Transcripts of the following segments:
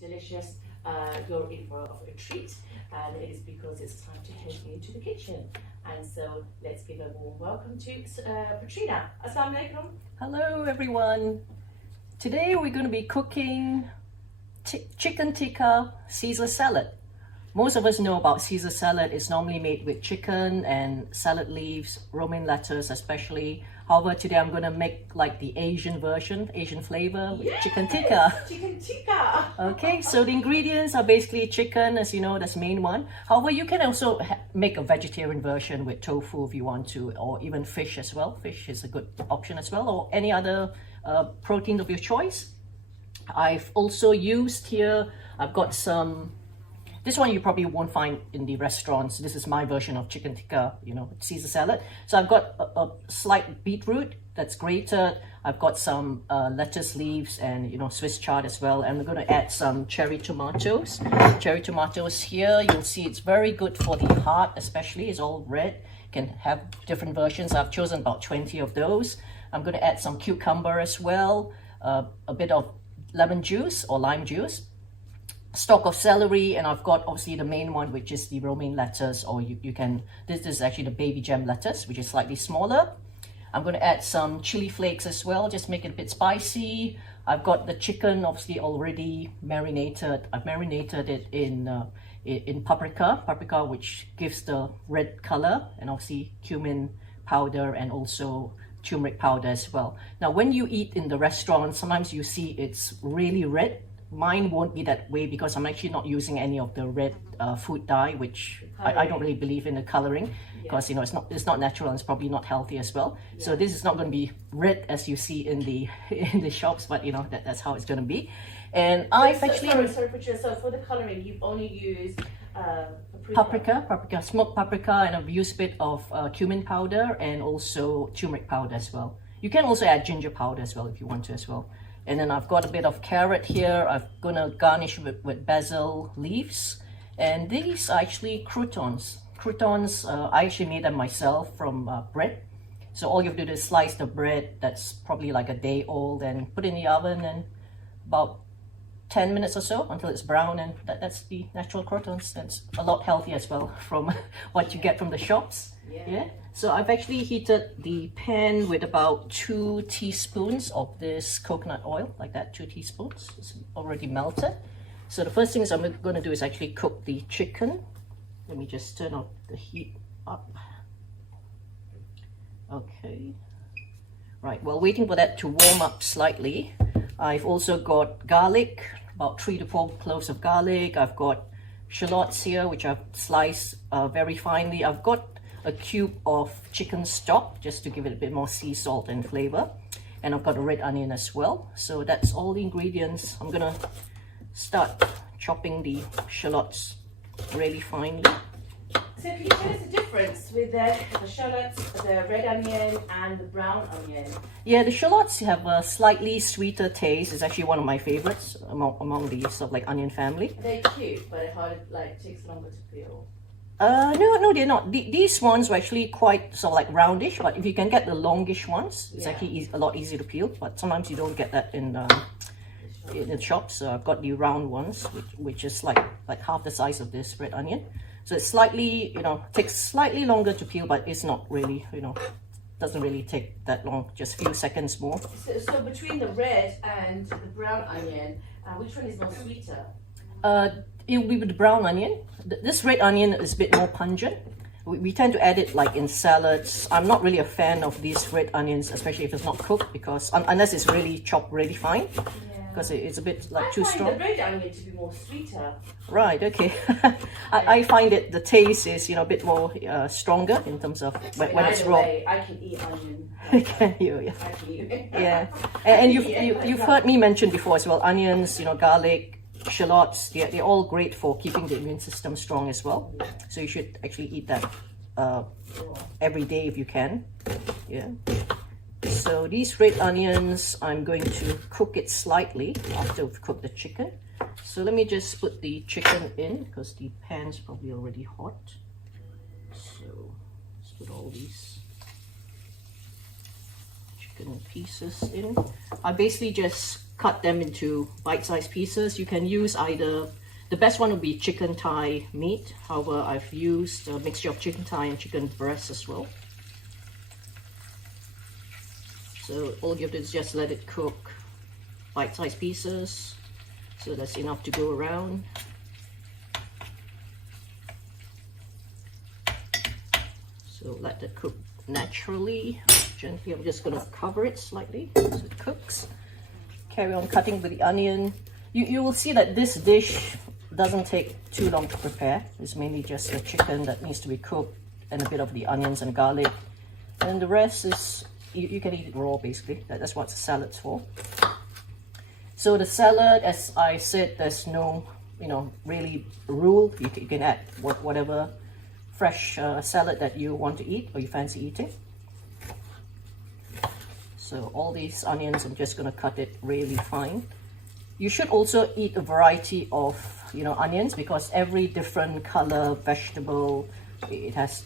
delicious. You're in for a treat, and it is because it's time to head into the kitchen. And so let's give a warm welcome to Petrina. Assalamu alaikum. Hello everyone. Today we're going to be cooking Chicken Tikka Caesar Salad. Most of us know about Caesar salad. It's normally made with chicken and salad leaves, romaine lettuce especially. However, today I'm going to make like the Asian version, Asian flavor with chicken tikka. Chicken tikka. Okay, so the ingredients are basically chicken, as you know, that's the main one. However, you can also make a vegetarian version with tofu if you want to, or even fish as well. Fish is a good option as well, or any other protein of your choice. I've also used here, I've got some, this one you probably won't find in the restaurants. This is my version of chicken tikka, you know, Caesar salad. So I've got a slight beetroot that's grated. I've got some lettuce leaves and, you know, Swiss chard as well. And we're going to add some cherry tomatoes. Cherry tomatoes here, you'll see it's very good for the heart, especially. It's all red. You can have different versions. I've chosen about 20 of those. I'm going to add some cucumber as well, a bit of lemon juice or lime juice, stalk of celery, and I've got obviously the main one, which is the romaine lettuce, or you can, this is actually the baby gem lettuce, which is slightly smaller. I'm going to add some chili flakes as well, just make it a bit spicy. I've got the chicken obviously already marinated. I've marinated it in paprika, which gives the red color, and obviously cumin powder and also turmeric powder as well. Now, when you eat in the restaurant, sometimes you see it's really red. Mine won't be that way because I'm actually not using any of the red food dye, which I don't really believe in the coloring, because you know it's not natural and it's probably not healthy as well. So this is not going to be red as you see in the shops, but you know that's how it's going to be. And I've actually So for the coloring, you've only used paprika, smoked paprika, and I've used a bit of cumin powder and also turmeric powder as well. You can also add ginger powder as well if you want to as well. And then I've got a bit of carrot here. I'm gonna garnish with basil leaves. And these are actually croutons. Croutons, I actually made them myself from bread. So all you have to do is slice the bread that's probably like a day old and put it in the oven and about 10 minutes or so until it's brown, and that's the natural croutons. That's a lot healthier as well from what you get from the shops. Yeah. So I've actually heated the pan with about 2 teaspoons of this coconut oil, like that, 2 teaspoons. It's already melted. So the first thing is I'm going to do is actually cook the chicken. Let me just turn off the heat up. Okay. Right, while waiting for that to warm up slightly, I've also got garlic, about 3 to 4 cloves of garlic. I've got shallots here, which I've sliced very finely. I've got a cube of chicken stock, just to give it a bit more sea salt and flavor. And I've got a red onion as well. So that's all the ingredients. I'm gonna start chopping the shallots really finely. So can you tell us the difference with the shallots, the red onion and the brown onion? Yeah, the shallots have a slightly sweeter taste. It's actually one of my favorites among the sort of like onion family. They're cute, but it takes longer to peel. No, they're not. These ones were actually quite sort of like roundish, but if you can get the longish ones, it's actually a lot easier to peel. But sometimes you don't get that in the shops. So I've got the round ones, which is like half the size of this red onion. So it's slightly, you know, takes slightly longer to peel, but it's not really, you know, doesn't really take that long, just a few seconds more. So between the red and the brown onion, which one is more sweeter? It will be with the brown onion. This red onion is a bit more pungent. We tend to add it like in salads. I'm not really a fan of these red onions, especially if it's not cooked, because unless it's really chopped really fine, because it's a bit like too strong. I find the red onion to be more sweeter. Right, okay. I find it, the taste is, you know, a bit more stronger in terms of when it's raw. I can eat onion. Can you? Yeah. I can eat it. Yeah. And you've heard me mention before as well, onions, you know, garlic, shallots, they're all great for keeping the immune system strong as well. So you should actually eat that every day if you can. Yeah. So these red onions, I'm going to cook it slightly after we've cooked the chicken. So let me just put the chicken in because the pan's probably already hot. So let's put all these chicken pieces in. I basically just cut them into bite-sized pieces. You can use either, the best one would be chicken thigh meat. However, I've used a mixture of chicken thigh and chicken breast as well. So all you have to do is just let it cook bite-sized pieces. So that's enough to go around. So let it cook naturally, gently. I'm just going to cover it slightly so it cooks. Carry on cutting with the onion. You will see that this dish doesn't take too long to prepare. It's mainly just the chicken that needs to be cooked and a bit of the onions and garlic. And the rest is, you can eat it raw basically. That's what the salad's for. So the salad, as I said, there's no, really rule. You can add whatever fresh salad that you want to eat or you fancy eating. So all these onions, I'm just going to cut it really fine. You should also eat a variety of, onions, because every different color vegetable, it has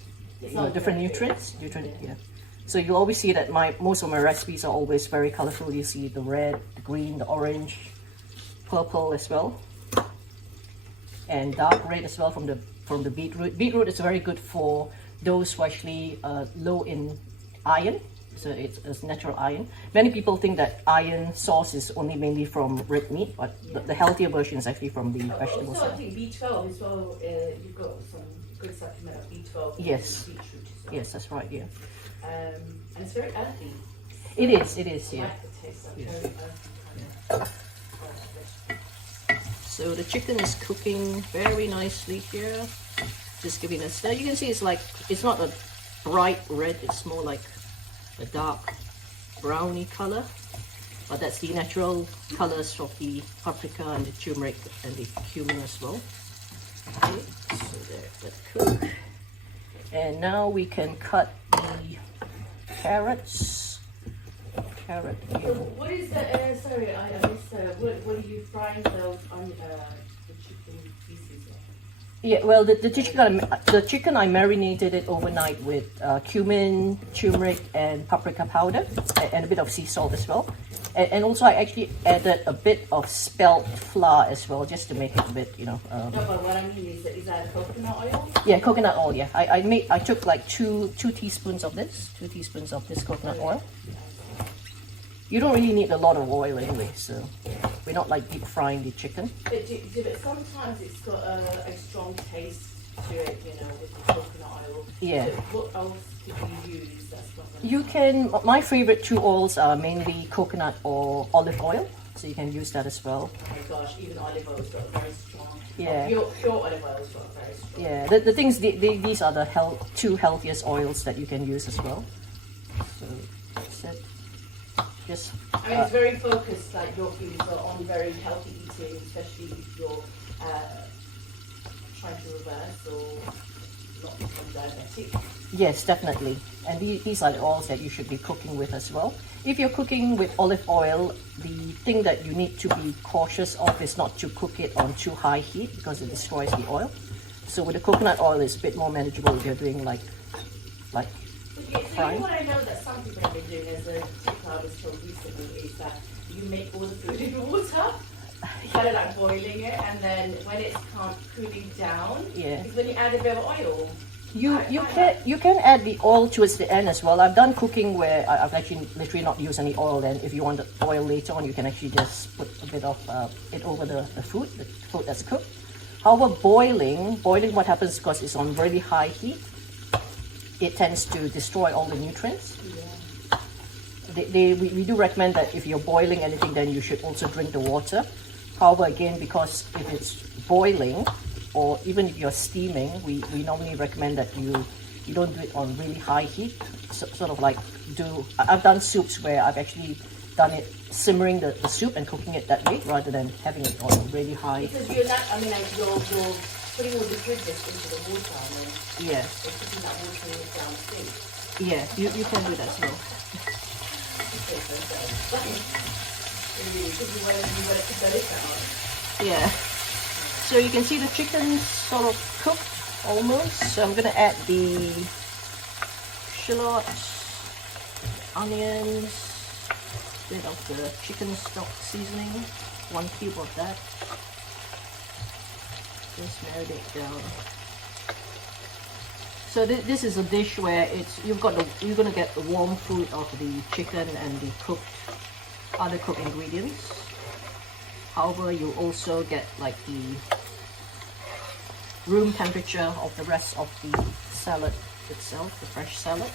different nutrients. Yeah. So you'll always see that most of my recipes are always very colorful. You see the red, the green, the orange, purple as well, and dark red as well from the beetroot. Beetroot is very good for those who actually low in iron. So it's natural iron. Many people think that iron source is only mainly from red meat, but the healthier version is actually from the vegetables. Also, I think B12 as well. You've got some good supplement of B12. Yes. Beetroot as well. Yes, that's right. Yeah. And it's very earthy. It is. Yeah. I like the taste of very earthy. So the chicken is cooking very nicely here. Just giving a stir. You can see it's not a bright red. It's more like a dark browny color, but that's the natural colors of the paprika and the turmeric and the cumin as well. Okay, so there, let cook. And now we can cut the carrots. Carrot. What is the? Sorry, I missed. What are you frying those on the chicken pieces? Yeah, well, the chicken I marinated it overnight with cumin, turmeric, and paprika powder, and a bit of sea salt as well. And also I actually added a bit of spelt flour as well, just to make it a bit, No, but what I mean is that coconut oil? Yeah, coconut oil. Yeah, I took like two teaspoons of this coconut oil. You don't really need a lot of oil anyway, so we're not like deep frying the chicken. But sometimes it's got a strong taste to it, with the coconut oil. Yeah. So what else could you use that's not gonna... You can, my favorite two oils are mainly coconut or olive oil, so you can use that as well. Oh my gosh, even olive oil's got very strong. Yeah. Pure olive oil's got very strong. Yeah, the things, these are the two healthiest oils that you can use as well. So that's it. Just, I mean, it's very focused, like your foods are on very healthy eating, especially if you're trying to reverse or not become diabetic. Yes, definitely. And these are the oils that you should be cooking with as well. If you're cooking with olive oil, the thing that you need to be cautious of is not to cook it on too high heat because it destroys the oil. So with the coconut oil, it's a bit more manageable if you're doing like frying. What I know that some people have been doing as a tip I was told recently is that you make all the food in water, kind of like boiling it, and then when it's cooling down, is when you add a bit of oil. You can add the oil towards the end as well. I've done cooking where I've actually literally not used any oil. Then if you want the oil later on, you can actually just put a bit of it over the food that's cooked. However, boiling, what happens because it's on really high heat, it tends to destroy all the nutrients. We do recommend that if you're boiling anything, then you should also drink the water. However, again, because if it's boiling, or even if you're steaming, we normally recommend that you don't do it on really high heat. Sort of like I've done soups where I've actually done it simmering the soup and cooking it that way rather than having it on really high. Because you're you're putting all the goodness into the water and then you're putting that water down the sink. Yeah, you can do that as well. Yeah. So you can see the chicken's sort of cooked almost. So I'm gonna add the shallots, onions, bit of the chicken stock seasoning, 1 cube of that. Just marinate down. So this is a dish where you're gonna get the warm food of the chicken and the other cooked ingredients. However, you also get like the room temperature of the rest of the salad itself, the fresh salad.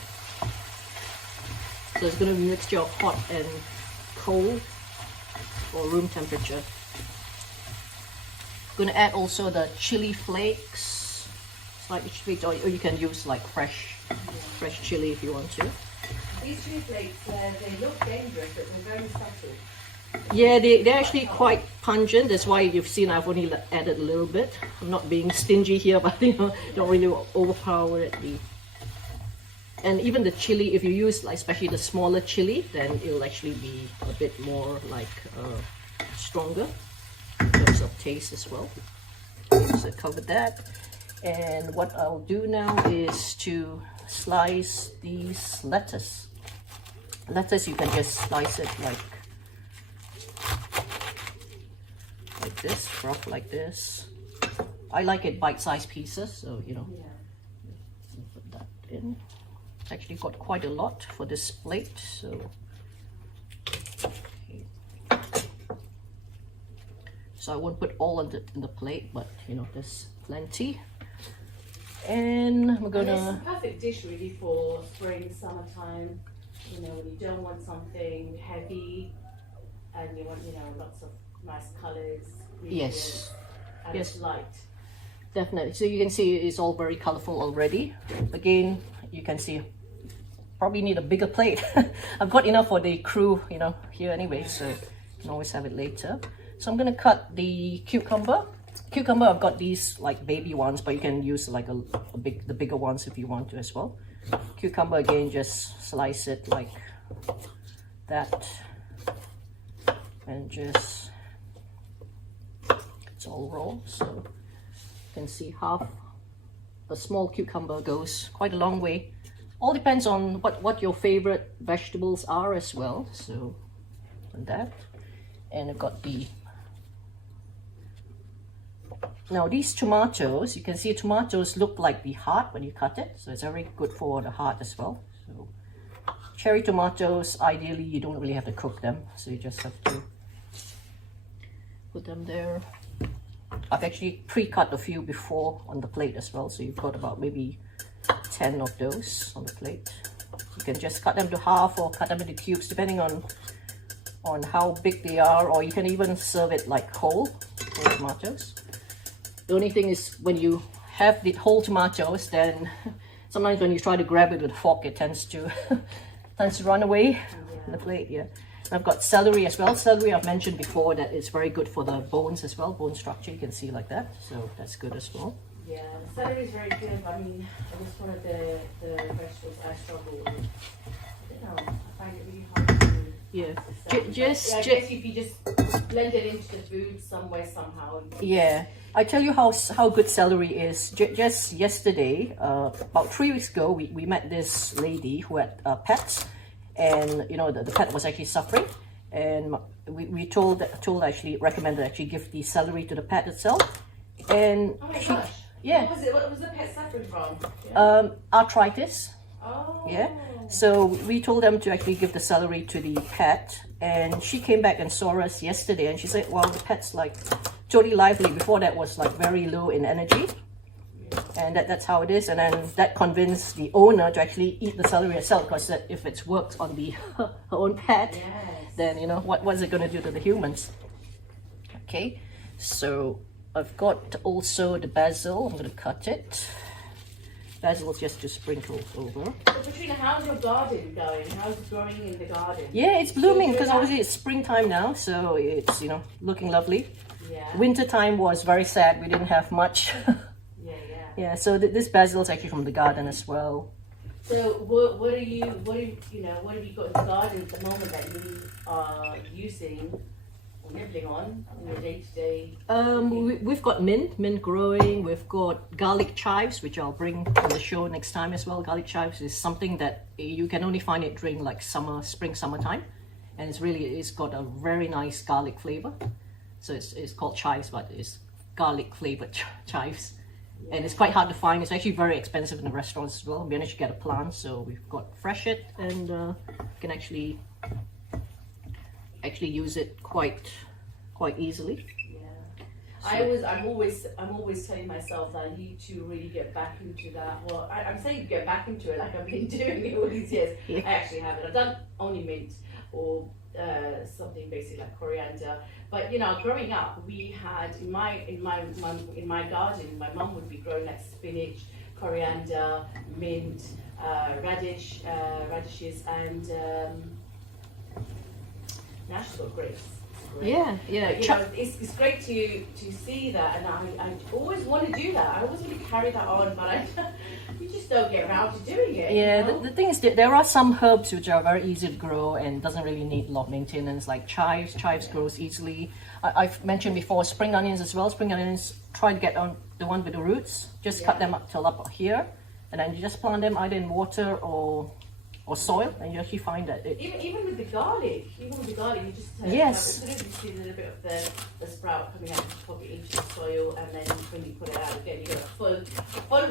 So it's going to be a mixture of hot and cold or room temperature. Going to add also the chili flakes, slightly sweet, or you can use like fresh chili if you want to. These chili flakes, they look dangerous, but they're very subtle. Yeah, they're actually quite pungent. That's why you've seen I've only added a little bit. I'm not being stingy here, but don't really overpower it. And even the chili, if you use like especially the smaller chili, then it'll actually be a bit more like stronger in terms of taste as well. So cover that. And what I'll do now is to slice these lettuce. Lettuce, you can just slice it like this, rough like this. I like it bite-sized pieces, so put that in. It's actually got quite a lot for this plate, so I won't put all of it in the plate, but there's plenty. And we're gonna. It's a perfect dish really for spring, summertime. When you don't want something heavy, and you want lots of nice colors. Yes. And it's light. Definitely. So you can see it's all very colorful already. Again, you can see probably need a bigger plate. I've got enough for the crew, here anyway, so you can always have it later. So I'm gonna cut the cucumber. Cucumber, I've got these like baby ones, but you can use like the bigger ones if you want to as well. Cucumber, again, just slice it like that, and just it's all raw, so you can see half a small cucumber goes quite a long way. All depends on what your favorite vegetables are as well. So and that, and I've got now these tomatoes, you can see tomatoes look like the heart when you cut it, so it's very good for the heart as well. So cherry tomatoes, ideally you don't really have to cook them, so you just have to put them there. I've actually pre-cut a few before on the plate as well, so you've got about maybe 10 of those on the plate. You can just cut them to half or cut them into cubes depending on how big they are, or you can even serve it like whole tomatoes. The only thing is when you have the whole tomatoes, then sometimes when you try to grab it with a fork, it tends to run away on the plate. Yeah. I've got celery as well. Celery, I've mentioned before that it's very good for the bones as well, bone structure, you can see like that. So that's good as well. Yeah, celery is very good. I mean, it was one of the vegetables I struggle with. I find it really hard to. Yeah, I guess if you just blend it into the food some way, somehow. Yeah, I tell you how good celery is. Just yesterday, about 3 weeks ago, we met this lady who had pets, and the pet was actually suffering, and we recommended actually give the celery to the pet itself, and oh my gosh. Yeah. What was the pet suffering from? Yeah. Arthritis. Oh. Yeah. So we told them to actually give the celery to the pet, and she came back and saw us yesterday, and she said, "Wow, the pet's like totally lively. Before that was like very low in energy." And that's how it is. And then that convinced the owner to actually eat the celery itself, because if it's worked on her own pet, yes. then what's it going to do to the humans? Okay, so I've got also the basil. I'm going to cut it. Basil just to sprinkle over. So Petrina, how's your garden going? How's it growing in the garden? Yeah, it's blooming because obviously it's springtime now, so it's looking lovely. Yeah. Winter time was very sad. We didn't have much. Yeah, so this basil is actually from the garden as well. So what have you got in the garden at the moment that you are using or nibbling on in your day-to-day? We've got mint growing. We've got garlic chives, which I'll bring on the show next time as well. Garlic chives is something that you can only find it during like spring, summertime. and it's got a very nice garlic flavor. So it's called chives, but it's garlic flavored chives. And it's quite hard to find. It's actually very expensive in the restaurants as well. We managed to get a plant, so we've got fresh it, and can actually use it quite easily. Yeah, I'm always telling myself that I need to really get back into that. Well, I'm saying get back into it like I've been doing it all these years. Yeah. I actually haven't. I've done only mint or something basic like coriander. But you know, growing up, we had in my garden, my mum would be growing like spinach, coriander, mint, radishes, and now she's got grapes. Yeah. You know, it's great to see that, and I always want to do that. I always want to carry that on, but you just don't get around to doing it. Yeah, you know? the thing is that there are some herbs which are very easy to grow and doesn't really need a lot of maintenance, like chives. Chives grows easily. I've mentioned before spring onions as well. Spring onions, try to get on the one with the roots. Just cut them up till up here, and then you just plant them either in water or soil, and you actually find that even with the garlic, you just yes. As soon as you see a little bit of the sprout coming out, you pop it into the soil, and then when you put it out again, you get a full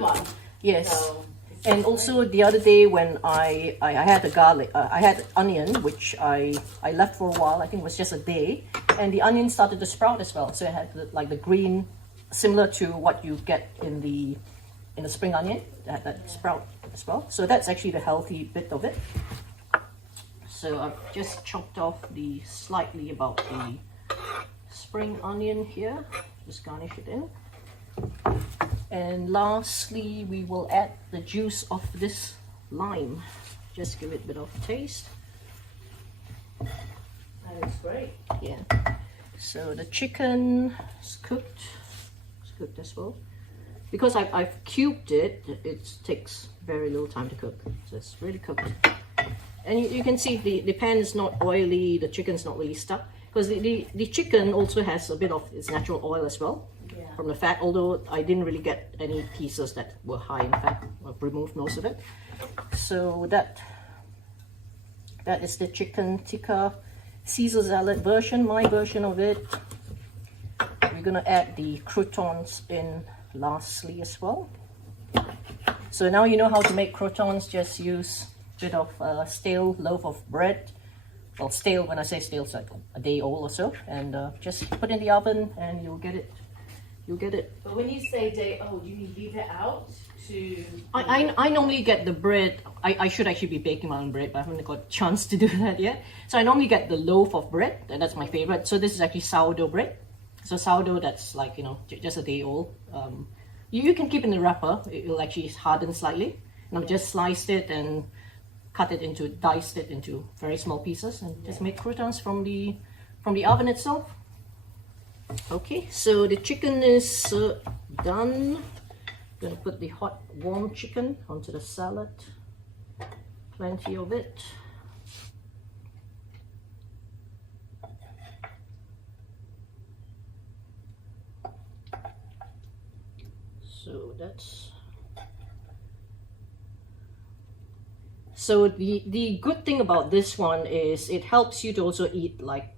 one. Yes. So, and also the other day when I had a garlic, I had onion which I left for a while. I think it was just a day, and the onion started to sprout as well. So it had like the green, similar to what you get in the spring onion, that sprout as well. So that's actually the healthy bit of it. So I've just chopped off slightly about the spring onion here. Just garnish it in. And lastly, we will add the juice of this lime. Just give it a bit of taste. That looks great. Yeah. So the chicken is cooked. It's cooked as well. Because I've cubed it, it takes very little time to cook. So it's really cooked. And you can see the pan is not oily, the chicken's not really stuck. Because the chicken also has a bit of its natural oil as well. Yeah. From the fat, although I didn't really get any pieces that were high in fat. I've removed most of it. So that is the Chicken Tikka Caesar Salad version, my version of it. We're gonna add the croutons in lastly as well. So now you know how to make croutons. Just use a bit of stale loaf of bread. Well, stale, when I say stale, it's like a day old or so, and just put in the oven and you'll get it. But when you say day old, you leave it out to... I normally get the bread. I should actually be baking my own bread, but I haven't got a chance to do that yet. So I normally get the loaf of bread, and that's my favorite. So this is actually sourdough bread. So sourdough, that's like, you know, just a day old. You can keep in the wrapper. It'll actually harden slightly. And I've just sliced it and diced it into very small pieces, and just make croutons from the oven itself. Okay, so the chicken is done. I'm gonna put the hot, warm chicken onto the salad. Plenty of it. So that's... So the good thing about this one is it helps you to also eat like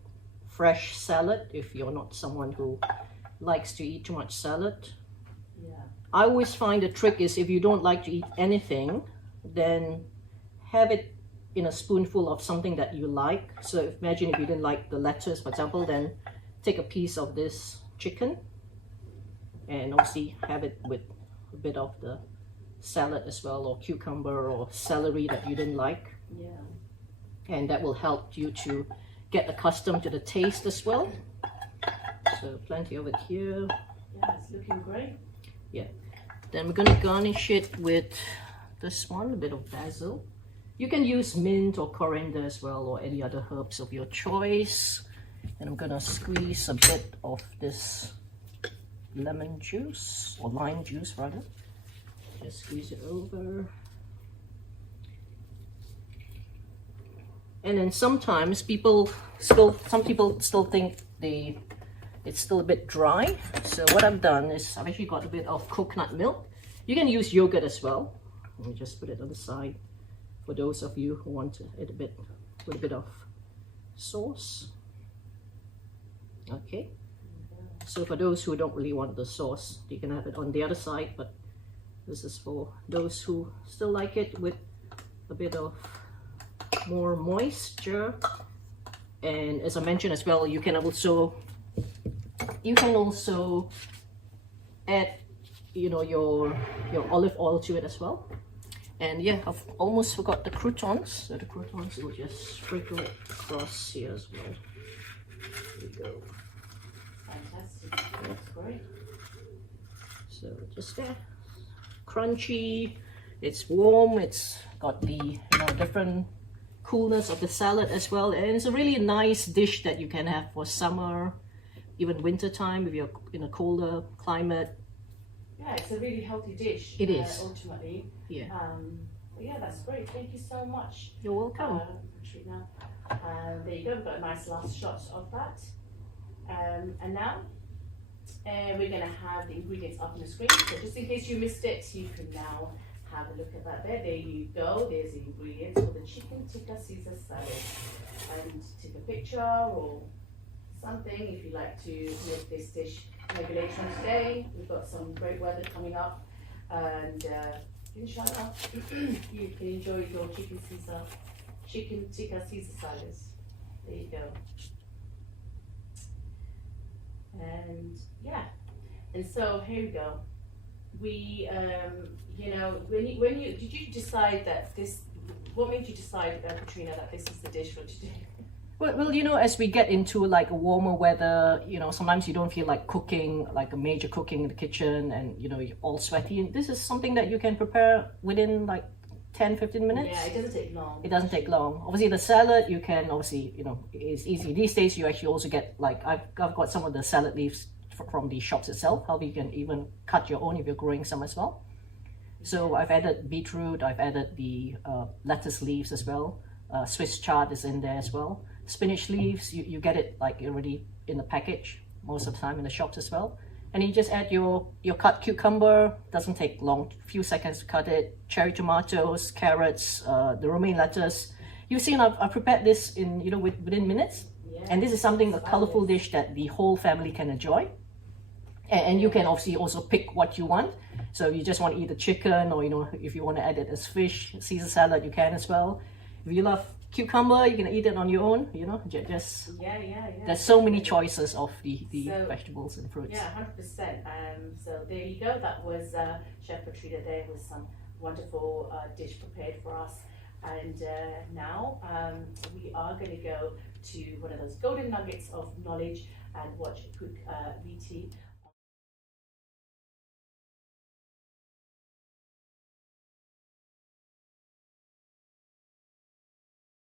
fresh salad if you're not someone who likes to eat too much salad. Yeah. I always find the trick is if you don't like to eat anything, then have it in a spoonful of something that you like. So imagine if you didn't like the lettuce, for example, then take a piece of this chicken and obviously have it with a bit of the salad as well, or cucumber or celery that you didn't like. Yeah. And that will help you to get accustomed to the taste as well. So plenty of it here. Yeah, it's looking great. Yeah. Then we're gonna garnish it with this one, a bit of basil. You can use mint or coriander as well, or any other herbs of your choice. And I'm gonna squeeze a bit of this lemon juice, or lime juice rather. Just squeeze it over. And then sometimes some people still think it's still a bit dry. So what I've done is I've actually got a bit of coconut milk. You can use yogurt as well. Let me just put it on the side for those of you who want it with a bit of sauce. Okay. So for those who don't really want the sauce, you can have it on the other side, but this is for those who still like it with a bit of more moisture. And as I mentioned as well, you can also add, you know, your olive oil to it as well. And yeah, I've almost forgot the croutons. So the croutons, we'll just sprinkle it across here as well. There we go. Fantastic. That's great. So just there. Crunchy, it's warm, it's got the different coolness of the salad as well, and it's a really nice dish that you can have for summer, even winter time if you're in a colder climate. Yeah, it's a really healthy dish. It is. Ultimately. Yeah. Yeah, that's great. Thank you so much. You're welcome. Petrina. There you go. We've got a nice last shot of that. And now we're going to have the ingredients up on the screen. So just in case you missed it, you can now have a look at that there. There you go. There's the ingredients for the Chicken Tikka Caesar Salad. And take a picture or something if you like to make this dish maybe later on today. We've got some great weather coming up, and inshallah you can enjoy your Chicken Tikka Caesar Salad. There you go. And yeah, and so here we go. We you know, when you did you decide that this, what made you decide, Petrina, that this is the dish for today? Well, you know, as we get into like a warmer weather, you know, sometimes you don't feel like cooking, like a major cooking in the kitchen, and you know, you're all sweaty. And this is something that you can prepare within like 10-15 minutes. Yeah, it doesn't take long. It doesn't take long. Obviously, the salad, you can obviously, you know, it's easy. These days, you actually also get, like, I've got some of the salad leaves from the shops itself. However, you can even cut your own if you're growing some as well. So I've added beetroot, I've added the lettuce leaves as well. Swiss chard is in there as well. Spinach leaves, you get it like already in the package most of the time in the shops as well. And you just add your cut cucumber, doesn't take long, few seconds to cut it. Cherry tomatoes, carrots, the romaine lettuce. You've seen I've prepared this in, you know, within minutes. Yeah, and this is something, a colorful dish that the whole family can enjoy. And you can obviously also pick what you want. So if you just want to eat the chicken, or you know, if you want to add it as fish, Caesar salad, you can as well. If you love cucumber, you can eat it on your own, you know, just yeah. There's so many choices of the vegetables and fruits. Yeah, 100%. So there you go. That was Chef Petrina there with some wonderful dish prepared for us. And now we are going to go to one of those golden nuggets of knowledge and watch Cook VT.